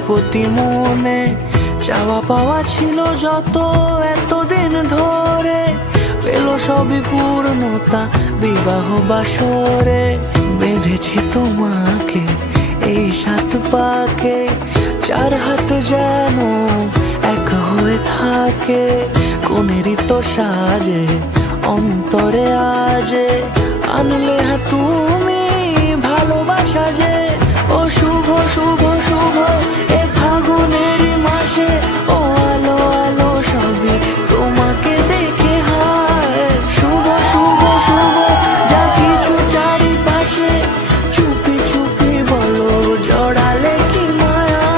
প্রজাপতি মনে চাওয়া পাওয়া ছিল যত এতদিন ধরে, পেল সবই পূর্ণতা বিবাহ বাসরে। বেঁধেছি তোমাকে এই 7 পাকে, 4 হাত যেন এক হয়ে থাকে। কোনেরই তো সাজে অন্তরে আজে, আনলে তুমি ভালোবাসা যে। ও শুভ শুভ শুভ এ ফাগুনেরই মাসে, ও আলো আলো সবই তোমাকে দেখে হায়। শুভ শুভ শুভ যা কিছু চারিপাশে, চুপি চুপি বলো জড়ালে কি মায়া।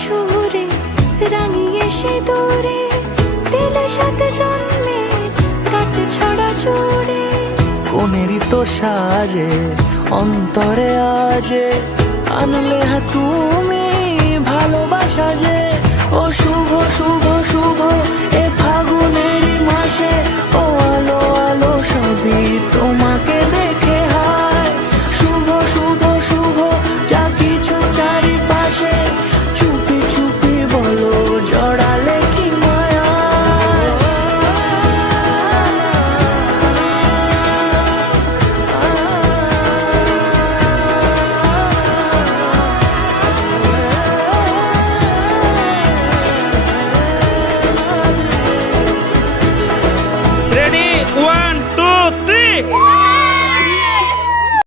সুরে রাঙিয়ে সে দূরে দিলে 7 জন্মের কাট ছড়া জোড়ে। কোনেরই তো সাজে অন্তরে আজে, আনলে তুমি ভালোবাসা যে। ও শুভ শুভ শুভ এ ফাগুনেরই